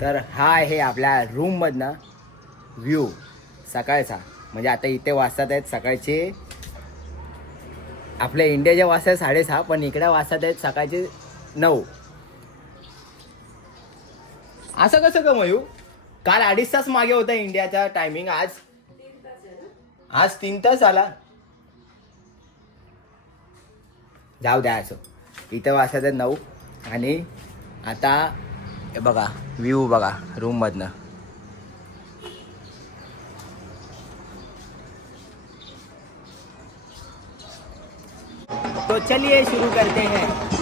तर हा आहे आपल्या रूममधनं व्ह्यू सकाळचा. म्हणजे आता इथे वाजतात आहेत सकाळचे, आपल्या इंडियाच्या वाजतात 6:30, पण इकडे वाजतात आहेत सकाळचे 9. असं कसं ग मयू? काल 2.5 तास मागे होता इंडियाचा टायमिंग, आज 3 तास आला. जाऊ द्या असं. इथं वाजतात आहेत 9 आणि आता हे बघा व्ह्यू बघा रूममधनं. तो चलिए शुरू करते हैं.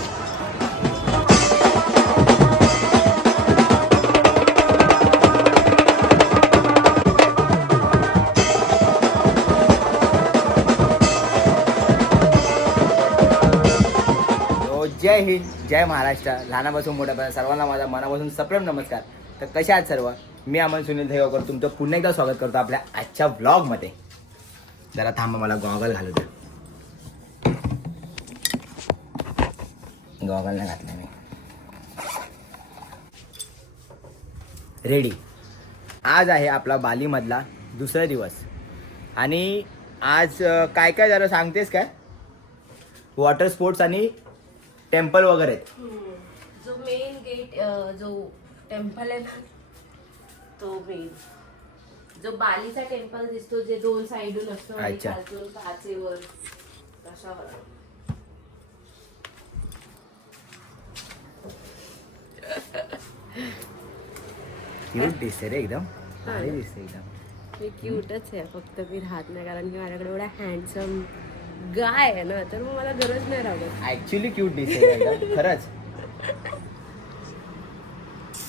जय हिंद, जय महाराष्ट्र. लहानापासून मोठ्यापर्यंत सर्वांना माझा मनापासून सप्रेम नमस्कार. तर कशा आहात सर्व? मी अमन सुनील धैवकर तुमचं पुन्हा एकदा स्वागत करतो आपल्या आजच्या व्लॉगमध्ये. जरा थांबा, मला गॉगल घालू द्या. गॉगल नाही घातला मी. रेडी. आज आहे आपला बालीमधला दुसरा दिवस आणि आज काय काय जरा सांगतेस काय? वॉटर स्पोर्ट्स आणि टेम्पल वगैरे. जो मेन गेट जो टेम्पल आहे ना, तो मेन जो बालीचा टेम्पल दिसतो, जे 2 साइडून असतो आणि अच्छा. खालतून काचेवर कशावर. क्यूट दिसते रे एकदम, भारी दिसते एकदम. मी क्यूटच आहे, फक्त मी राहत नाही कारण की माझ्याकडे एवढा हँडसम गाय आहे ना, तर मग मला गरज नाही राहत. ऍक्च्युली क्यूट दिसते एकदम खरंच.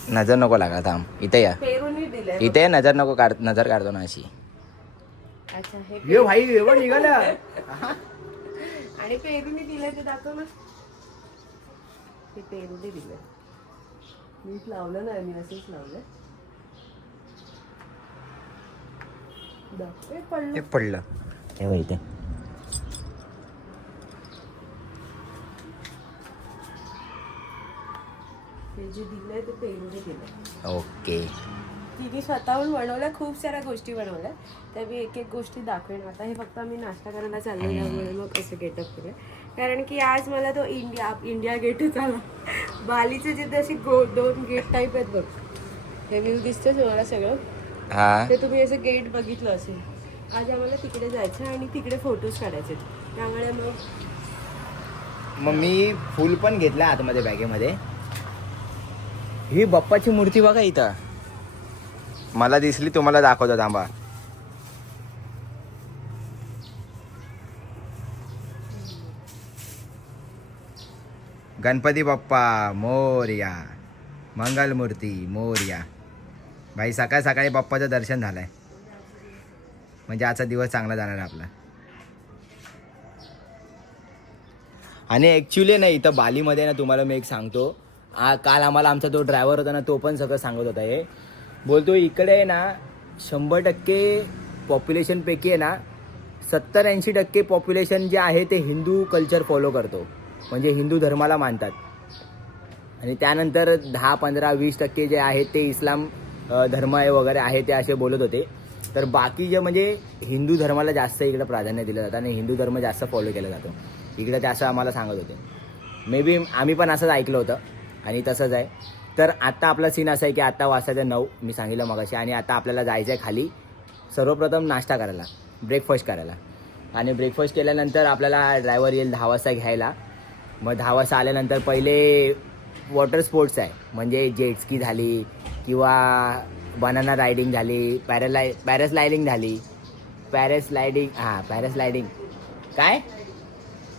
नजर नको लागा, थांब इथे या. पेरूनी दिलंय. इथे नजर नको काढ, नजर काढतो ना अशी. अच्छा, हे ये भाई एवढं निघालं. आणि पेरूनी दिलंय ते दाखव ना. हे पेरूनी दिलंय, मीच लावलं नाही, मी असंच लावलंय. हे पडलं. हे पडलं. हे बघ इथे. हे जे दिलंय ते पेरूने दिलंय. ओके. तिने स्वतःहून बनवल्या, खूप साऱ्या गोष्टी बनवल्या, त्या मी एक एक गोष्टी दाखवेन. आता हे फक्त आम्ही नाश्ता करायला चाललो त्यामुळे मग असं गेटअप केलं, कारण की आज मला तो इंडिया गेटच आला. बालीचे जिथे असे 2 गेट टाईप आहेत बघ, हे व्ह्यू दिसतं तुम्हाला सगळं. हा, ते तुम्ही असं गेट बघितलं असेल. आज आम्हाला तिकडे जायचं आणि तिकडे फोटोज काढायचे, त्यामुळे मग मी फुल पण घेतला आतमध्ये बॅगेमध्ये. ही बाप्पाची मूर्ती बघा इथं, मला दिसली, तुम्हाला दाखवतो थांबा. गणपती बाप्पा मोरया, मंगलमूर्ती मोरया. भाई सकाळ सकाळी बाप्पाचं दर्शन झालंय, म्हणजे आजचा दिवस चांगला जाणार आहे आपला. आणि ॲक्च्युली ना इथं बालीमध्ये ना तुम्हाला मी एक सांगतो, काल आम्हाला आमचा तो ड्रायव्हर होता ना, तो पण सगळं सांगत होता. हे बोलतो इकडे ना 100% पॉप्युलेशनपैकी आहे ना 70-80% पॉप्युलेशन जे आहे ते हिंदू कल्चर फॉलो करतो, म्हणजे हिंदू धर्माला मानतात. आणि त्यानंतर 10-15-20% जे आहेत ते इस्लाम धर्म आहे वगैरे आहे ते असे बोलत होते. तर बाकी जे म्हणजे हिंदू धर्माला जास्त इकडे प्राधान्य दिलं जातं आणि हिंदू धर्म जास्त फॉलो केला जातो इकडे, ते असं आम्हाला सांगत होते. मे बी आम्ही पण असंच ऐकलं होतं आणि तसंच आहे. तर आत्ता आपला सीन असा आहे की आत्ता वाजता 9 मी सांगितलं मगाशी, आणि आता आपल्याला जायचं आहे खाली सर्वप्रथम नाश्ता करायला, ब्रेकफास्ट करायला. आणि ब्रेकफास्ट केल्यानंतर आपल्याला ड्रायव्हर येईल 10 वाजता घ्यायला. मग 10 वाजता आल्यानंतर पहिले वॉटर स्पोर्ट्स आहे, म्हणजे जेटस्की झाली किंवा बनाना रायडिंग झाली, पॅरास्लायडिंग झाली. पॅरास्लायडिंग काय,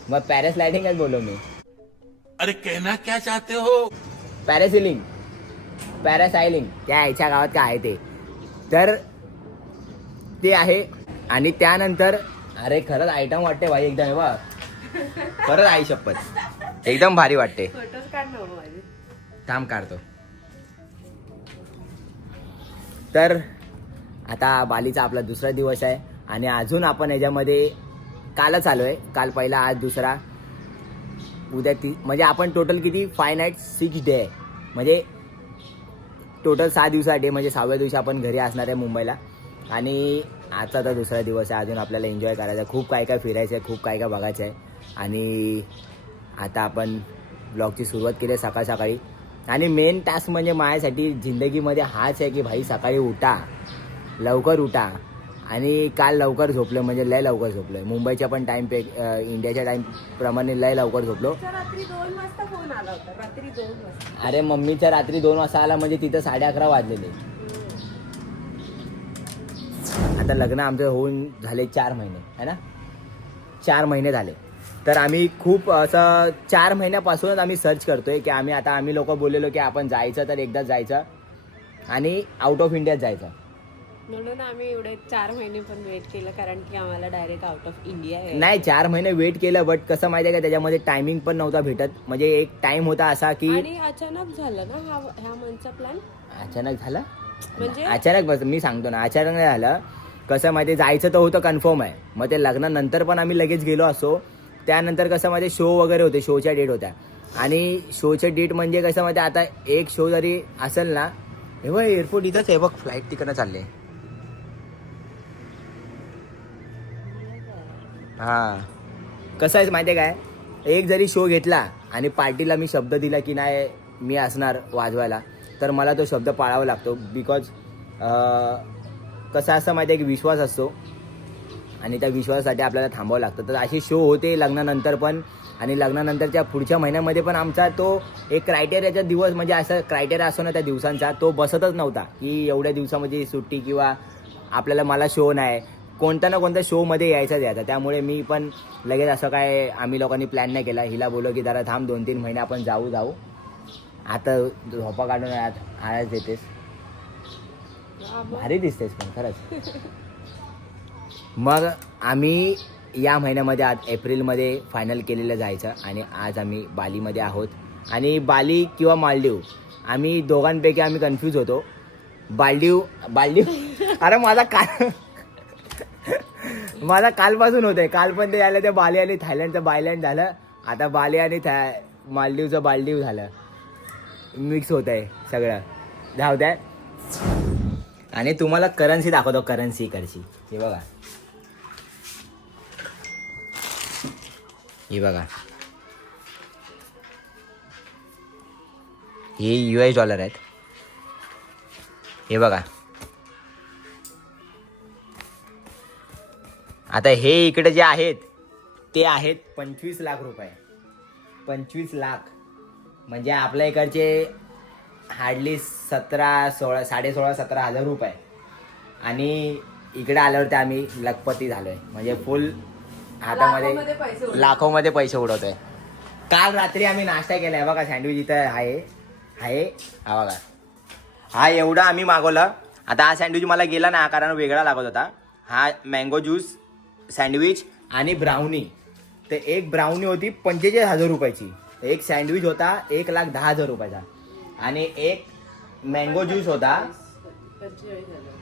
मग पॅरास्लायडिंगच बोलो मी. अरे कहना क्या चाहते हो? पॅरासिलिंग पॅरासायलिंग त्या आईच्या गावात काय आहे ते, तर ते आहे. आणि त्यानंतर अरे खरंच आयटम वाटते भाई एकदम, हे बघ खरंच आई शपथ एकदम भारी वाटते. फोटोज काढ ना मग माझे. थांब काढतो. तर आता बालीचा आपला दुसरा दिवस आहे आणि अजून आपण याच्यामध्ये कालच आलो आहे. काल पहिला, आज दुसरा, उद्या म्हणजे आपण टोटल किती 5 नाईट 6 डे आहे. म्हणजे टोटल 6 दिवसा डे, म्हणजे 6व्या दिवशी आपण घरी असणार आहे मुंबईला. आणि आजचा तर दुसरा दिवस आहे. अजून आपल्याला एन्जॉय करायचा आहे, खूप काय काय फिरायचं आहे, खूप काय काय बघायचं आहे. आणि आता आपण ब्लॉगची सुरुवात केली आहे सकाळ सकाळी. आणि मेन टास्क म्हणजे माझ्यासाठी जिंदगीमध्ये हाच आहे की भाई सकाळी उठा, लवकर उठा. आणि काल लवकर झोपलो, म्हणजे लय लवकर झोपलो आहे. मुंबईच्या पण टाईम इंडियाच्या टाईमप्रमाणे लय लवकर झोपलो. रात्री 2 वाजता फोन आला होता. रात्री 2 वाजता. अरे मम्मीच्या रात्री 2 वाजता आला, म्हणजे तिथं 11:30 वाजलेले. आता लग्न आमचं होऊन झाले 4 महिने है ना, 4 महिने झाले. तर आम्ही खूप असं 4 महिन्यापासूनच आम्ही सर्च करतोय की आम्ही लोक बोललेलो की आपण जायचं तर एकदाच जायचं आणि आउट ऑफ इंडियात जायचं. म्हणून आम्ही एवढे 4 महिने पण वेट केलं, कारण की आम्हाला डायरेक्ट आउट ऑफ इंडिया आहे. नाही 4 महिने वेट केलं, बट कसं माहिती आहे का त्याच्यामध्ये टायमिंग पण नव्हता भेटत. म्हणजे एक टाइम होता असा की आणि अचानक झालं ना ह्या मंथचा प्लॅन. अचानक झालं, म्हणजे अचानक बस मी सांगतो ना, अचानक नाही झालं. कसं माहिती, जायचं तर होतं कन्फर्म आहे. मग ते लग्नानंतर पण आम्ही लगेच गेलो असो. त्यानंतर कसं माहिती शो वगैरे होते, शोच्या डेट होत्या. आणि शोच्या डेट म्हणजे कसं माहिती, आता एक शो जरी असेल ना, हे बघ एअरपोर्ट इथंच आहे बघ, फ्लाईट तिकडनं चालले. हां कसं आहे माहिती आहे काय, एक जरी शो घेतला आणि पार्टीला मी शब्द दिला की नाही मी असणार वाजवायला, तर मला तो शब्द पाळावा लागतो. बिकॉज कसं असं माहिती आहे की विश्वास असतो आणि त्या विश्वासासाठी आपल्याला थांबावं लागतं. तर असे शो होते लग्नानंतर पण, आणि लग्नानंतरच्या पुढच्या महिन्यामध्ये पण आमचा तो एक क्रायटेरियाचा दिवस, म्हणजे असं क्रायटेरिया असतो ना त्या दिवसांचा, तो बसतच नव्हता की एवढ्या दिवसामध्ये सुट्टी किंवा मला शो नाही, कोणत्या ना कोणत्या शोमध्ये यायचा. त्यामुळे मी पण लगेच असं काय आम्ही लोकांनी प्लॅन नाही केला. हिला बोललो की जरा थांब 2-3 महिने आपण जाऊ. आता झोपा काढून आळस देतेस, भारी दिसतेस पण खरंच. मग आम्ही या महिन्यामध्ये आज एप्रिलमध्ये फायनल केलेलं जायचं आणि आज आम्ही बालीमध्ये आहोत. आणि बाली किंवा मालदीव आम्ही दोघांपैकी आम्ही कन्फ्यूज होतो. बालदीव अरे माझा कालपासून होतंय. काल पण ते आलं, ते बाली आणि थायलंडचं बायलँड झालं. आता बाली आणि मालदीवचं बालदीव झालं, मिक्स होत आहे सगळं. जाऊ द्या. आणि तुम्हाला करन्सी दाखवतो, करन्सी इकडची. हे बघा, हे बघा, हे US डॉलर आहेत. हे बघा, आता हे इकडे जे आहेत ते आहेत 25 लाख रुपये. 25 लाख म्हणजे आपल्या इकडचे हार्डली 16,500-17,000 रुपये. आणि इकडे आल्यावरती आम्ही लखपती झालोय, म्हणजे फुल हातामध्ये लाखोमध्ये पैसे उडवतोय. काल रात्री आम्ही नाश्ता केलाय बघा, सँडविच इथं आहे हा बघा, हा एवढा आम्ही मागवला. आता हा सँडविच मला गेला ना, कारण वेगळा लागत होता. हा मँगो ज्यूस सँडविच आणि ब्राउनी. तर एक ब्राउनी होती 45,000 रुपयाची, एक सँडविच होता 1,10,000 रुपयाचा, आणि एक मँगो ज्यूस होता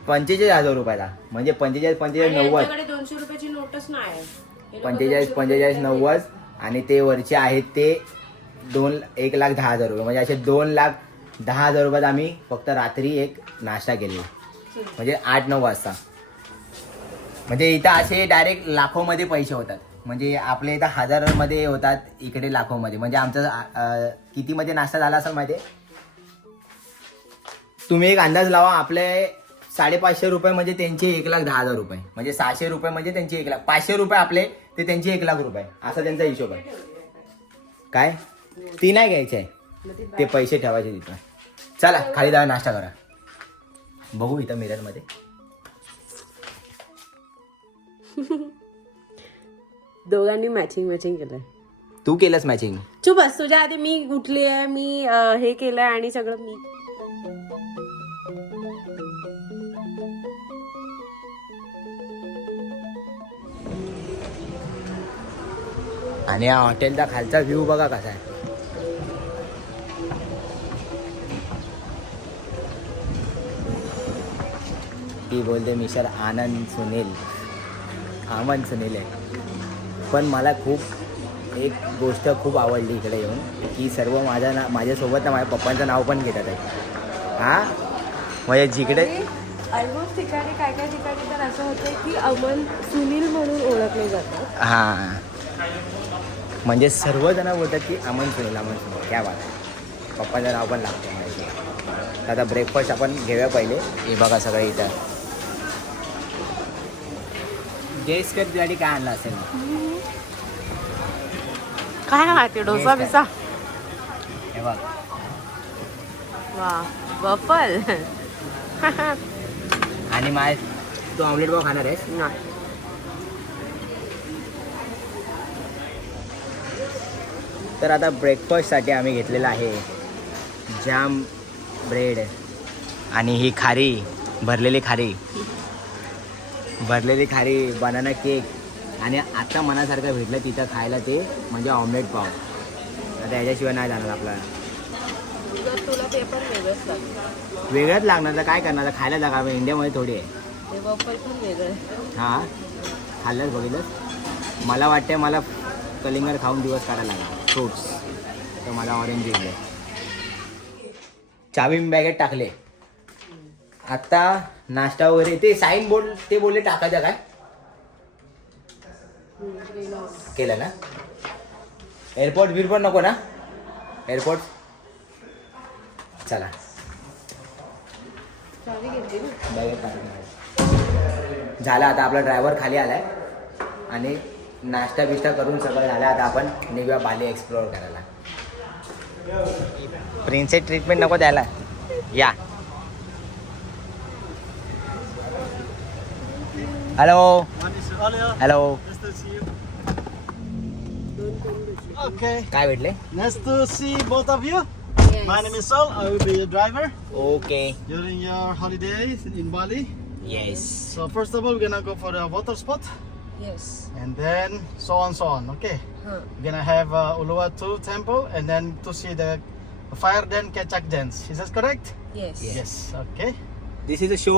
45,000 रुपयाचा. म्हणजे 45 90 200 रुपयाची नोटच नाही. 45 90, आणि ते वरचे आहेत ते 1,10,000 रुपये. म्हणजे असे 2,10,000 रुपयात आम्ही फक्त रात्री एक नाश्ता केलेला, म्हणजे 8-9 वाजता. म्हणजे इथं असे डायरेक्ट लाखोमध्ये पैसे होतात. म्हणजे आपल्या इथं हजारांमध्ये होतात, इकडे लाखोमध्ये. म्हणजे आमचा कितीमध्ये नाश्ता झाला असेल माहिती आहे, तुम्ही एक अंदाज लावा. आपले 550 रुपये म्हणजे त्यांचे 1,10,000 रुपये, म्हणजे 600 रुपये म्हणजे त्यांचे 1 लाख. 500 रुपये आपले ते त्यांचे 1 लाख रुपये, असा त्यांचा हिशोब आहे. काय ती नाही घ्यायची आहे, ते पैसे ठेवायचे तिथं. चला खाली जाऊन नाश्ता करा. बघू इथं मिररमध्ये. दोघांनी मॅचिंग केलंय. तू केलंस मॅचिंग. चुप बस, तुझ्या आधी मी उठली आहे, मी हे केलंय आणि सगळं मी आणि या हॉटेलचा खालचा व्ह्यू बघा कसा आहे. ती बोलते मिस्टर आनंद सुनील, आमन सुनील आहे. पण मला खूप एक गोष्ट खूप आवडली इकडे येऊन, की सर्व माझ्यासोबत ना माझ्या पप्पांचं नाव पण घेतात आहे. हां म्हणजे जिकडे ऑलमोस्ट ठिकाणी काय काय ठिकाणी तर असं होतं की अमन सुनील म्हणून ओळखले जातात. हां म्हणजे सर्वजण बोलतात की अमन सुनील क्या बात आहे. पप्पाचं नाव पण लागतं माहिती. तर आता ब्रेकफास्ट आपण घेऊया पहिले. हे बघा सगळं इथं गेस्ट कर तुझ्यासाठी काय आणलं असेल. काय माहिती डोसा बिसा. हे बघ वा वफल. आणि माय तू ऑमलेट पाव खाणार आहेस. नाही तर आता ब्रेकफास्टसाठी आम्ही घेतलेला आहे जाम ब्रेड आणि ही खारी भरलेली खारी बनाना केक आणि आता मनासारखं भेटलं तिथं खायला ते म्हणजे ऑमलेट पाव. आता याच्याशिवाय नाही जाणार आपल्याला. तुला ते पण वेगळंच लागतं. वेगळंच लागणार तर काय करणार, खायला जागा इंडियामध्ये थोडी आहे. ते वफल पण वेगळं आहे. हां खाल्लंच बघितलंच. मला वाटते मला कलिंगड खाऊन दिवस काढायला लागला फ्रूट्स. तर मला ऑरेंज दिले. चावी मी बॅगेत टाकले. आत्ता नाश्ता वगैरे ते साईन बोर्ड ते बोलले टाकायचं काय केलं ना. एअरपोर्ट बिरपोर्ट नको ना. एअरपोर्ट चला चावी घेतली ना. बॅगेत टाकलं. झालं आता आपला ड्रायव्हर खाली आलाय आणि नाश्ता बिष्टा करून सगळं झालं. आता आपण निघूया बाली एक्सप्लोअर करायला. प्रिन्सेस ट्रीटमेंट नको द्यायला. या हॅलो हॅलो. Okay, काय भेटले. nice to see both of you. Yes. My name is Sol. I will be your driver okay during your holidays in Bali. Yes. So first of all, we're gonna go for the water spot, Yes. and then so on. Okay, we're gonna have Uluwatu Temple, and then to see the fire dance, Kechak dance. Is that correct? Yes. Yes. Okay. This is a show.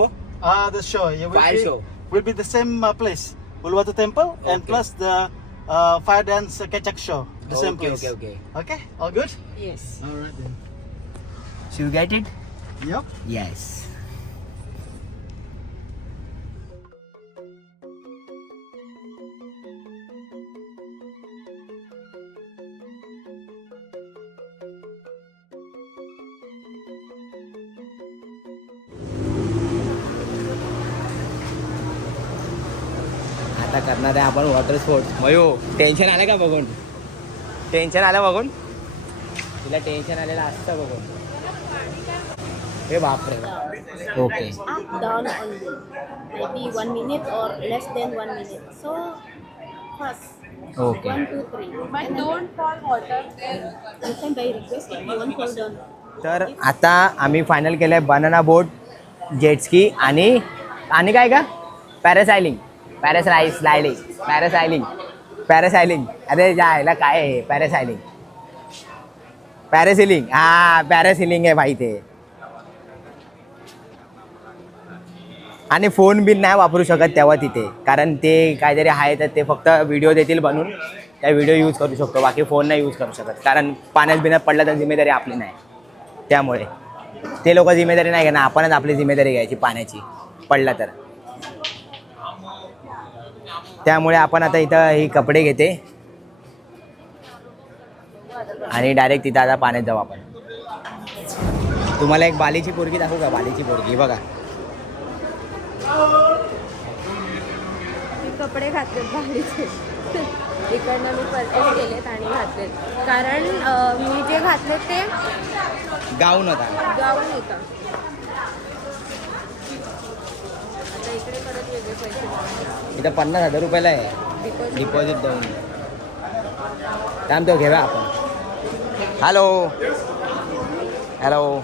The show. Yeah, will Fire be, show. will be the same place, Uluwatu Temple, and Okay. plus the fire dance Kechak show. The same okay place. Okay okay. Okay. All good. Yes. All right then. You get it. Yep. Yes. आता करणार आहे आपण water sports. मयो tension आलं का बघून. Tension आलं बघून. तिला टेन्शन आलेलं असतं बघून. हे बापरे. Okay Up, down only. Maybe 1 minute or less than 1 minute. So first, okay 1, 2, 3. But don't fall water there. You can by request if you want fall down. तर आता आम्ही फायनल केलं आहे बनाना बोट, जेटस्की आणि आणि काय का पॅरासायलिंग. पॅरासायलिंग अरे जायला काय आहे पॅरासिलिंग. हा पॅरासिलिंग आहे भाई ते. आणि फोन बिन नाही वापरू शकत तेव्हा तिथे, कारण ते काहीतरी आहे तर ते फक्त व्हिडिओ देतील बनवून, त्या व्हिडिओ यूज करू शकतो, बाकी फोन नाही यूज करू शकत. कारण पाण्यात बिण्यात पडलं तर जिम्मेदारी आपली नाही. त्यामुळे ते लोक जिम्मेदारी नाही घेणार, आपणच आपली जिम्मेदारी घ्यायची पाण्याची पडला तर. त्यामुळे आपण आता इथं ही कपडे घेते आणि डायरेक्ट तिथं आता पाण्यात जाऊ आपण. तुम्हाला एक बालीची पोरगी दाखवू का. बालीची पोरगी बघा. मी कपडे घातलेत बालीचे. इकडनं मी परचेस केलेत आणि घातलेत, कारण मी जे घातलेत ते गाऊन होता. गाऊन होता. आता इकडे परत वेगळे पैसे भरायचे. इथं 50,000 रुपयाला आहे डिपॉझिट देऊन. थांब तो घेऊया आपण. Hello hello.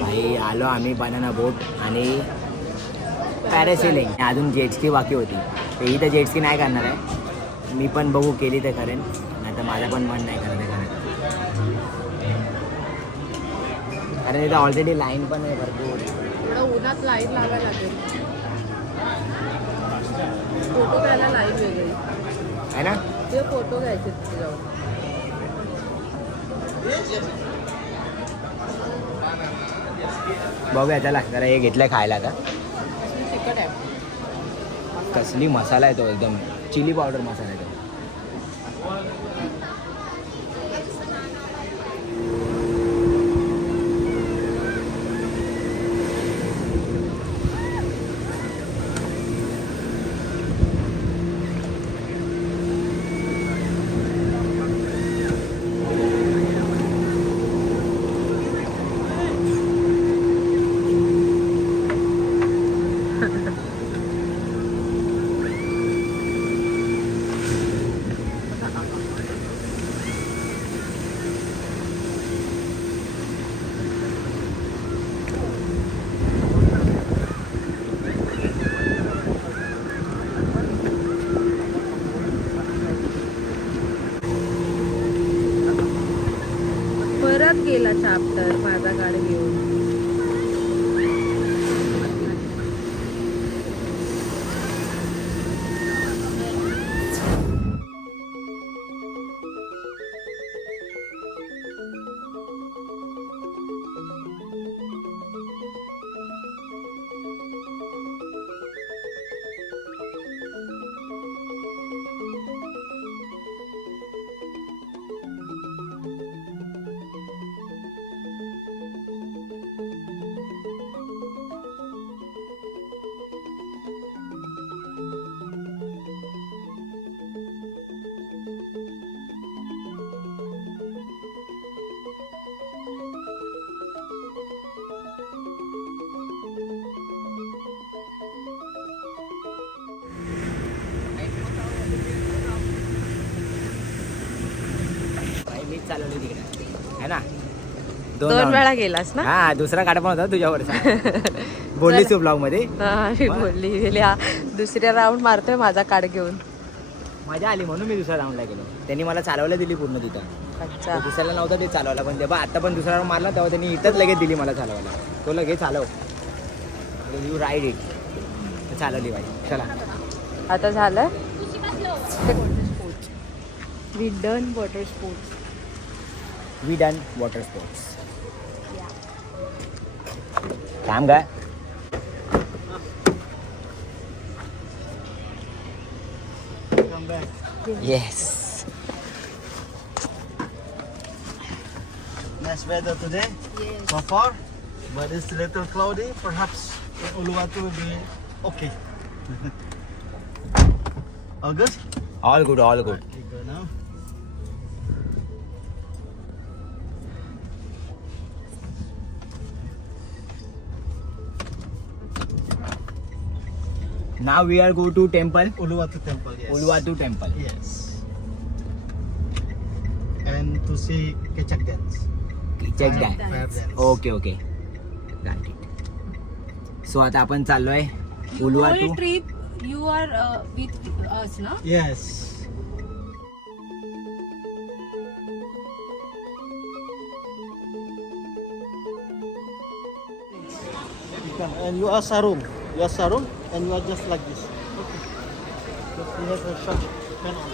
भाई आलो आम्ही बनाना बोट आणि पॅरासेलिंग अजून जेटस्की बाकी होती. तर ही तर जेटस्की नाही करणार आहे. मी पण बघू केली तर करेन, नाही तर माझं पण मन नाही करत आहे करायचं. कारण इथं ऑलरेडी लाईन पण आहे भरपूर. एवढं उन्हात लाईन लावायला लागेल. फोटो घ्यायला लाईन वेगळी आहे ना. ते फोटो घ्यायचे तिथे जाऊन. बघूया त्याला जरा हे घेतलंय खायला आता. तिखट आहे. कसली मसाला आहे तो, एकदम चिली पावडर मसाला आहे तो. परत गेला चॅप्टर माझा गाडी घेऊन. भाई मीच चालवली तिकडे है ना. दोन round. वेळा गेलास ना. हा दुसरा काढा पण होता तुझ्यावरचा. बोललीस तू ब्लॉग मध्ये. हा, मी बोलली गेली हा दुसऱ्या राऊंड मारतोय माझा कार्ड घेऊन. मजा आली म्हणून मी दुसऱ्या राऊंडला गेलो. त्यांनी मला चालवायला दिली पूर्ण तिथं. अच्छा. दुसऱ्याला नव्हता ते चालवायला, पण तेव्हा आता पण दुसरा राऊंड मारला तेव्हा त्यांनी इथंच लगेच दिली मला चालवायला. तो लगेच चालव, यू राईड इट. चालवली बाई. चला आता झालं we done water sports. We done water sports. काम काय. Come back. Yes. Nice weather today. So far, but it's a little cloudy. Perhaps in Uluwatu will be okay. All good? All good all good. We go now. Now we are go to temple. Uluwatu temple, yes. Uluwatu temple. Yes. And to see Kechak dance. चेक Fire द्या. dance. Okay okay. So आता आपण चाललोय Uluwatu. Trip you are with us ना. Yes. And you are sarung. You are sarung and you are just like this. Okay. Just you have a short pen on.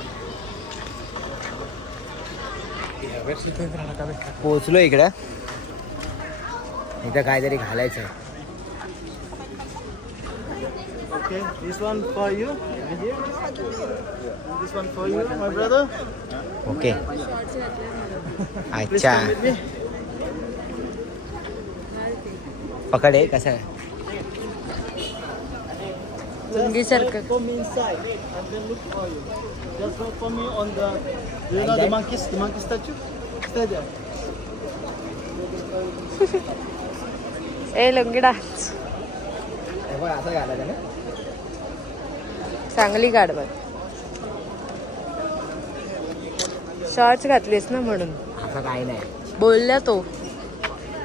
पोचलो इकडं. इथं काहीतरी घालायचं आहे. Okay, this one for you. Right here. And this one for you, my brother. Okay. Please अच्छा. come with me. पकड आहे कसं आहे लुंगीसारखं. Come inside and then look for you. Just wait for me on the. Do you know the monkeys? The monkey statue? Stay there. ए लुंगीडा हे बघ असं घालायचं ना चांगली गाड बघ. शॉर्ट्स घातलीस ना म्हणून असं काही नाही बोलल्या तो.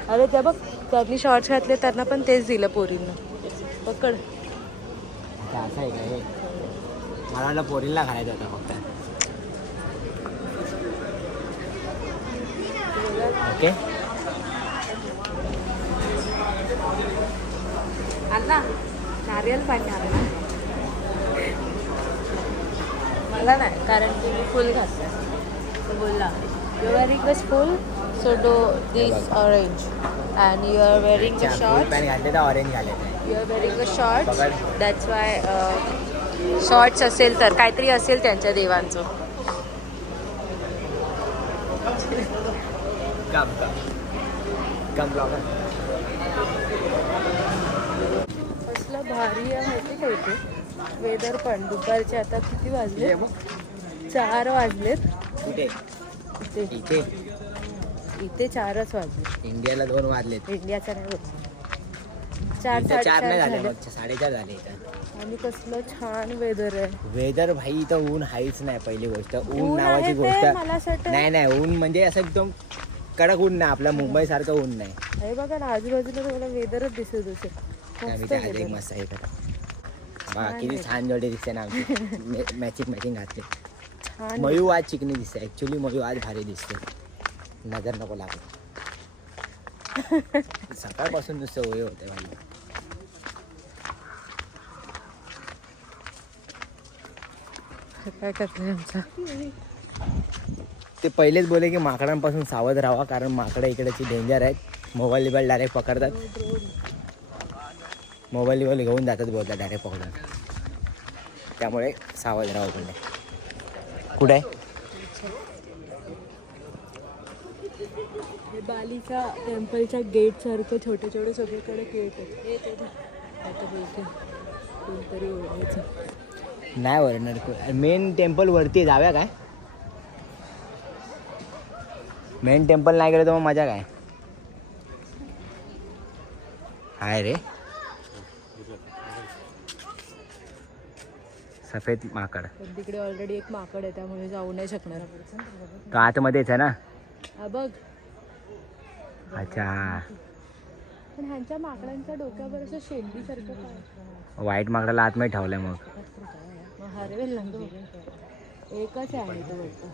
अरे त्या बघ त्यांनी शॉर्ट्स घातले त्यांना पण तेच दिलं पोरींना. पकड. आता असं आहे का हे मला वाटलं पोरीला घालायचं होतं फक्त ओके आला नारियल पाणी आलं ना मला नाही कारण की मी फुल घातलं तो बोलला you are wearing this full so do this orange and you are wearing the short pant घातले तर ऑरेंज घालायचं you are wearing the short that's why shorts असेल तर काहीतरी असेल त्यांच्या देवांचं. कम ब्लॉगर कसलं भारी आहे माहिती का इथे वेदर पण. दुपारचे आता किती वाजले 4 वाजलेत. कुठे इथे इथे इथे 4च वाजले. इंडियाला 2 वाजलेत इंडियाचा नाही होत. 4 इथं 4 नाही झाले झाले. मग 4:30 झाले इथं. आणि कसलं छान वेदर आहे. वेदर भाई इथं ऊन हाईच नाही. पहिली गोष्ट ऊन ऊन आहे नावाची ते गोष्ट मला असं वाटतं. नाही ऊन म्हणजे असं एकदम कडक ऊन नाही. आपल्या मुंबई सारखं ऊन नाही. हे बघा ना आजूबाजूला तुम्हाला वेदरच दिसत असेल. आम्ही मस्त ते हात एक weather. मस्त हे करा बा किती छान जोडी दिसते ना आमची मॅचिंग घातली. छान मयू आज चिकनी दिसते. ऍक्च्युली मयू आज भारी दिसते. नजर नको लागत. सकाळपासून नुसतं वय होते भाई. काय करतोय आमचा. ते पहिलेच बोले की माकडांपासून सावध राहा कारण माकडं इकडची डेंजर आहेत. मोबाईल बिबाईल डायरेक्ट पकडतात. मोबाईल बिबाईल घेऊन जातात बोलतात डायरेक्ट पकडून. त्यामुळे सावध राहा पण कुठे आहे हे बालीच्या टेम्पलच्या गेट सारखं छोटे छोटे सगळीकडे गेट आहेत. आता बोलते कोणतरी ओरडायचं. नाही वरणार. मेन टेम्पल वरती जाव्या काय. मेन टेम्पल नाही गेलं तर मग मजा काय हाय रे. सफेद माकड पण तिकडे ऑलरेडी एक माकड आहे त्यामुळे जाऊ नाही शकणार. तो आतमध्येच आहे ना. हा बघ. अच्छा पण ह्यांच्या माकडांच्या डोक्यावर असं शेंडीसारखं काय. वाईट माकडाला आतमध्ये ठेवलंय मग. मग हरवेल ना तो. एकच आहे तो वाटतं.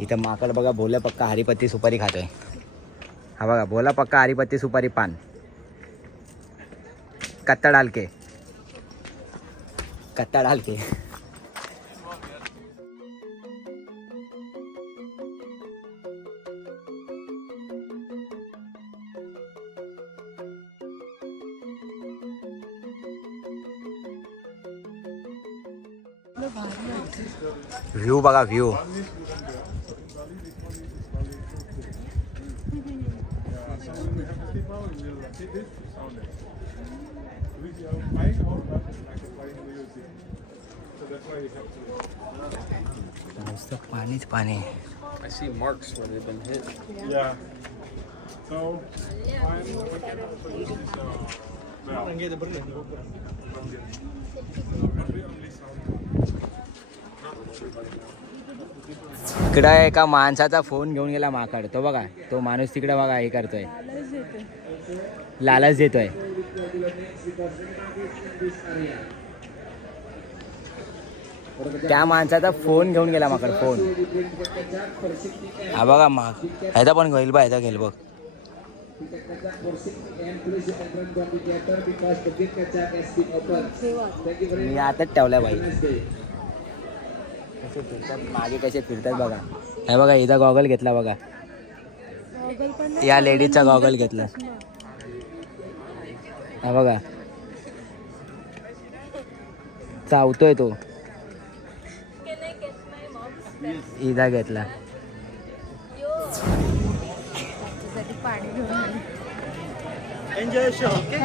इथं माकड बघा भोला पक्का हरिपत्ती सुपारी खातोय. हा बघा भोला पक्का हरिपत्ती सुपारी पान. कत्ता डाल के व्ह्यू बघा व्ह्यू. नुसतं पाणीच पाणी. I see marks where they've been hit. Yeah. So, I'm looking at इकडं एका माणसाचा फोन घेऊन गेला माकड. तो बघा तो माणूस तिकडे बघा हे करतोय लालच देतोय. त्या माणसाचा फोन घेऊन गेला माकड. फोन हा बघा माग ह्याचा पण घेईल बा. ह्याचा घेईल बघ. मी आताच ठेवलाय बाई. कसे फिरतात मागे कसे फिरतात बघा. हे बघा इथं गॉगल घेतला बघा. या लेडीजचा गॉगल घेतला. हा बघा चावतोय तो. इदा घेतला. Enjoy your show, okay?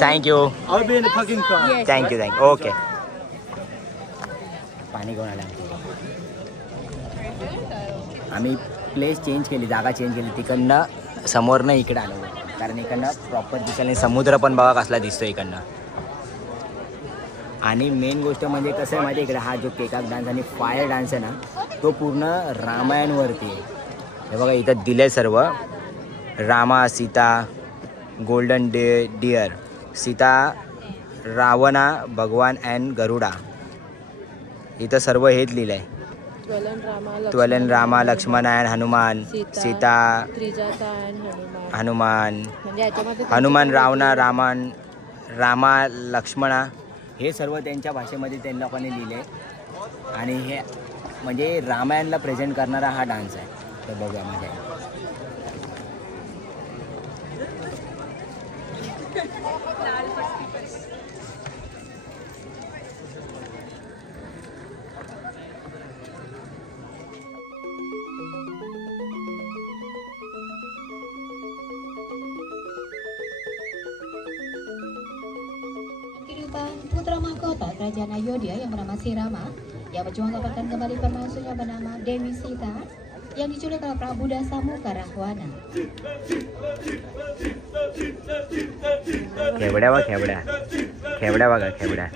Thank you. I'll be in the parking car. Thank you. Okay. पाणी घेऊन आलं आम्ही. प्लेस चेंज केली, जागा चेंज केली. तिकडनं समोरनं इकडे आलो कारण इकडनं प्रॉपर दिसायला समुद्र पण बघा कसला दिसतो इकडनं. आणि मेन गोष्ट म्हणजे कसं आहे माहिती आहे, इकडे हा जो केकाक डान्स आणि फायर डान्स आहे ना तो पूर्ण रामायणवरती आहे. हे बघा इथं दिले सर्व. रामा, सीता, गोल्डन डिअर, सीता, रावणा, भगवान अँड गरुडा. इथं सर्व हेच लिहिलं आहे. त्वलन रामा, लक्ष्मण अँड हनुमान, सीता, हनुमान, हनुमान, रावणा, रामा, लक्ष्मणा. हे सर्व त्यांच्या भाषेमध्ये त्या लोकांनी लिहिले. आणि हे म्हणजे रामायणला प्रेझेंट करणारा हा डान्स आहे. तर बघूया मजा आहे. Kehidupan putra mahkota kerajaan Ayodhya yang bernama Sirama yang berjuang dapatkan kembali permaisurinya bernama Dewi Sita yang diculik oleh Prabu Dasamuka Rahwana. खेबड्या बघ खेबड्या. खेबड्या बघा खेबड्या.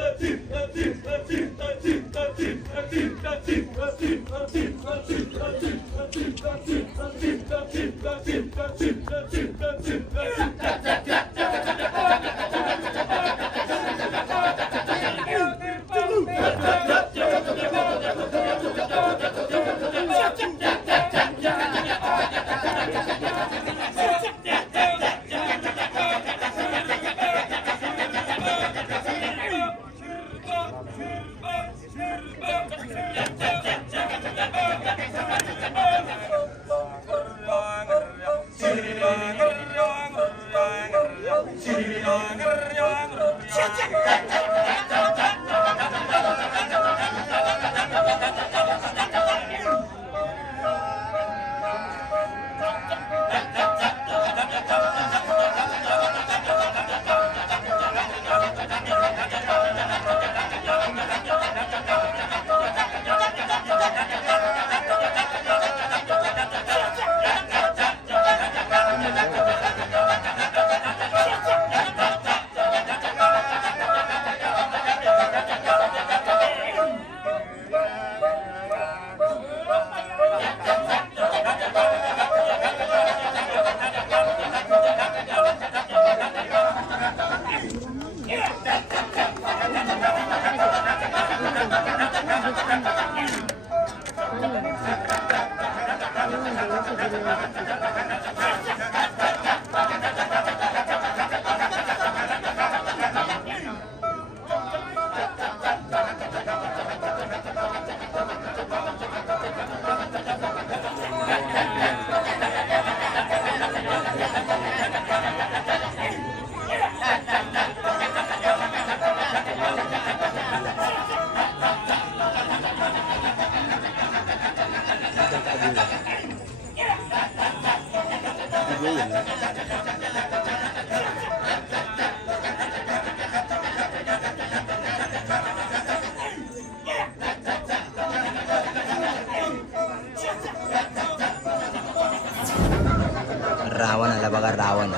रावण आला बघा. रावण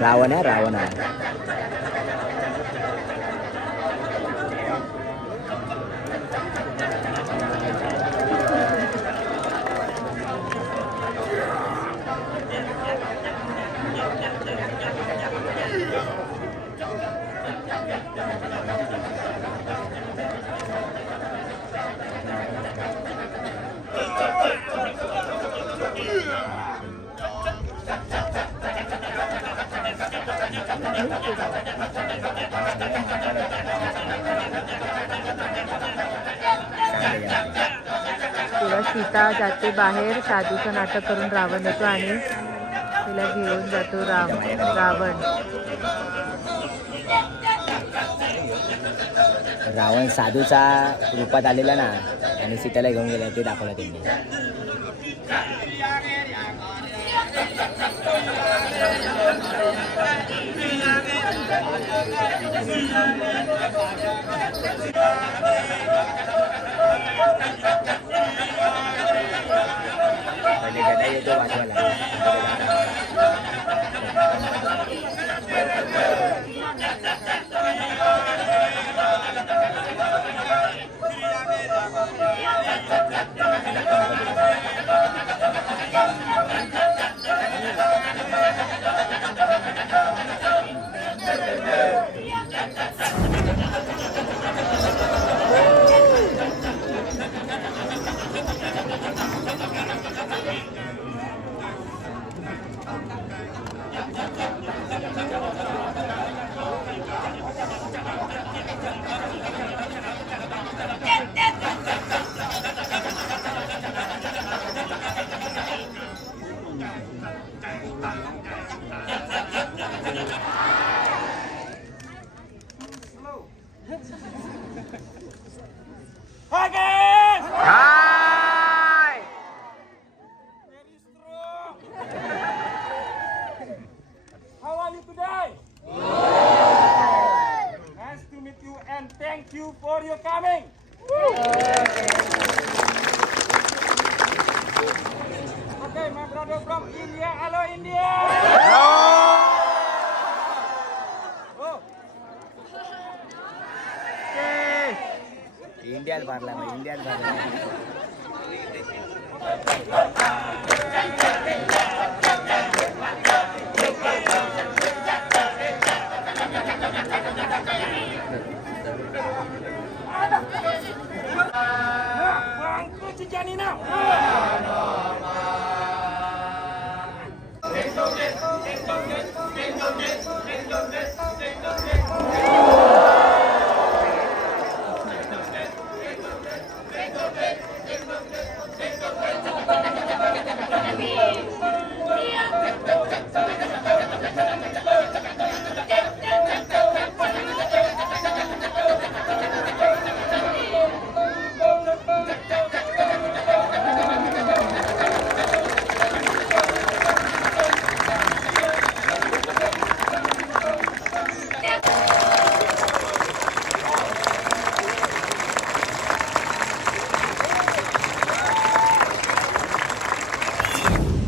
रावण आहे. रावण आला. तेव्हा सीता जाते बाहेर, साधूचं नाटक करून रावण येतो आणि तिला घेऊन जातो रावण. रावण साधूचा रूपात आलेला ना आणि सीताला घेऊन गेला ते दाखवलं त्यांनी. पहिले गदा येतो वाजवायला. How are you today? Nice to meet you and thank you for your coming. Okay, my brother from India. Hello, India. इंडियात भरला मग इंडियात भरला. Bangku Cijanina.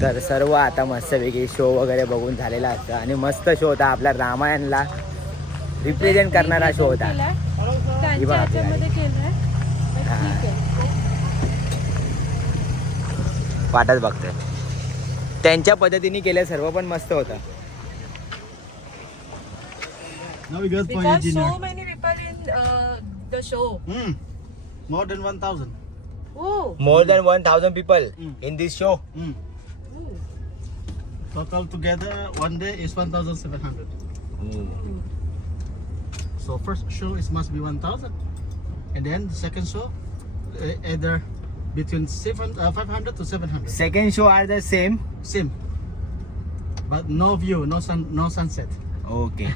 तर सर्व आता मस्तपैकी शो वगैरे बघून झालेला असतं आणि मस्त शो होता. आपल्या रामायणला रिप्रेझेंट करणारा शो होता. ही बघा आपली गाडी. वाटच बघतोय त्यांच्या पद्धतीने केलं, सर्व पण मस्त होतं. Now we go for your Because dinner. so many people in the show. More than 1,000. Oh. More than 1,000 people in this show. Total together one day is 1,700. So first show is must be 1,000, and then the second show either between 500 to 700. Second show are the same. Same, but no view, no sun, no sunset. Okay.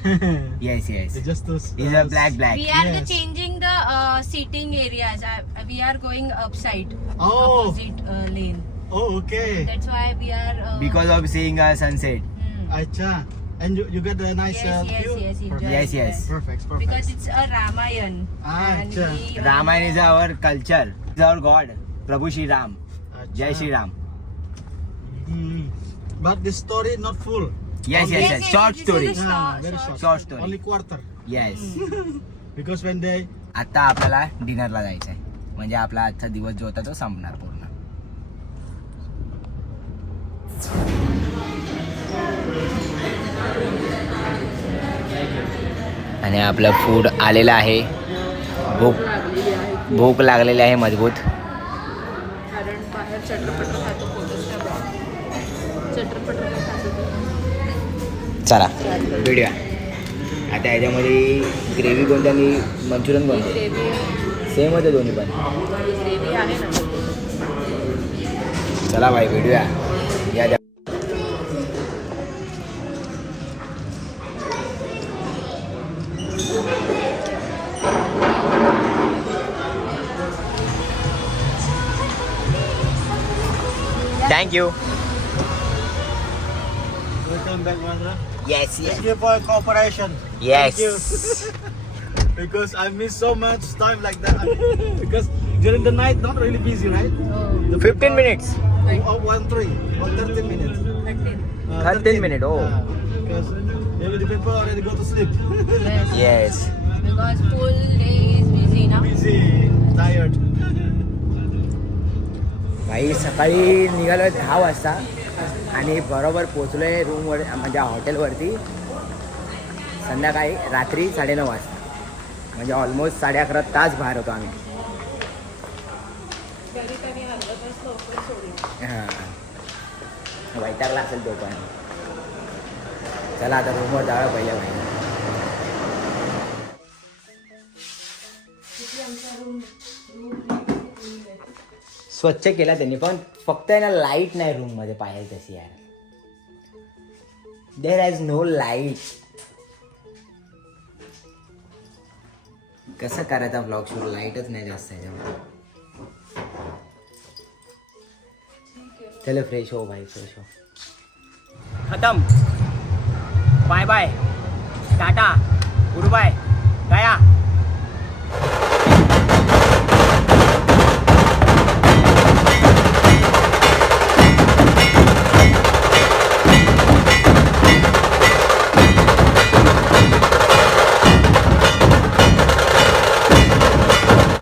Yes yes. It's just those. Is a black black. We are Yes. changing the seating areas. We are going upside, Oh. opposite lane. Oh, okay. That's why we are. Because of seeing a sunset. Acha. And you got a nice Yes, view? yes, enjoy. Yes, yes. Perfect, Because perfect. it's a Ramayan. And Acha. we, Ramayan is our culture, is our God, प्रभू श्री राम. जय Shri Ram. But the story not full. Yes yes yes. Short this is story. the Very short. Short story. Only quarter. Yes. Because when they आता आपल्याला डिनरला जायचं आहे, म्हणजे आपला आजचा दिवस जो होता तो संपणार पूर्ण. आणि आपलं फूड आलेलं आहे. भूक लागलेली आहे मजबूत. कारण बाहेर चटरपटर खातो, चटरपटर खातो. चला भेटूया. आता याच्यामध्ये ग्रेव्ही कोणत्या आणि मंचुरियन कोणते ग्रेव्ही सेम होते दोन्ही पण. ग्रेव्ही आहे ना. चला भाई भेटूया या thank you. Welcome back, brother. Yes yes Thank you for your cooperation. Yes. Thank you. Because I miss so much time like that. Because during the night, not really busy, right? 15 minutes. 13 minutes. 13 minutes, oh. Because maybe the people already go to sleep. Yes. Because full day is busy ना. Busy, tired. भाई सकाळी निघालो 10 वाजता आणि बरोबर पोचलोय रूमवर म्हणजे हॉटेलवरती संध्याकाळी रात्री 9:30 वाजता. म्हणजे ऑलमोस्ट 11:30 तास बाहेर होतो आम्ही. हां वैतागला असेल तो पण. चला आता रूमवर जाऊया पहिल्या भाई. स्वच्छ केला त्यांनी पण फक्त आहे ना लाईट नाही रूम मध्ये पाहिजे तशी यार. There has no light. कसं करायचा ब्लॉग शूट लाईटच नाही जास्त याच्यामध्ये. चलो फ्रेश हो भाई फ्रेश हो. खतम. बाय बाय टाटा गुड बाय गया.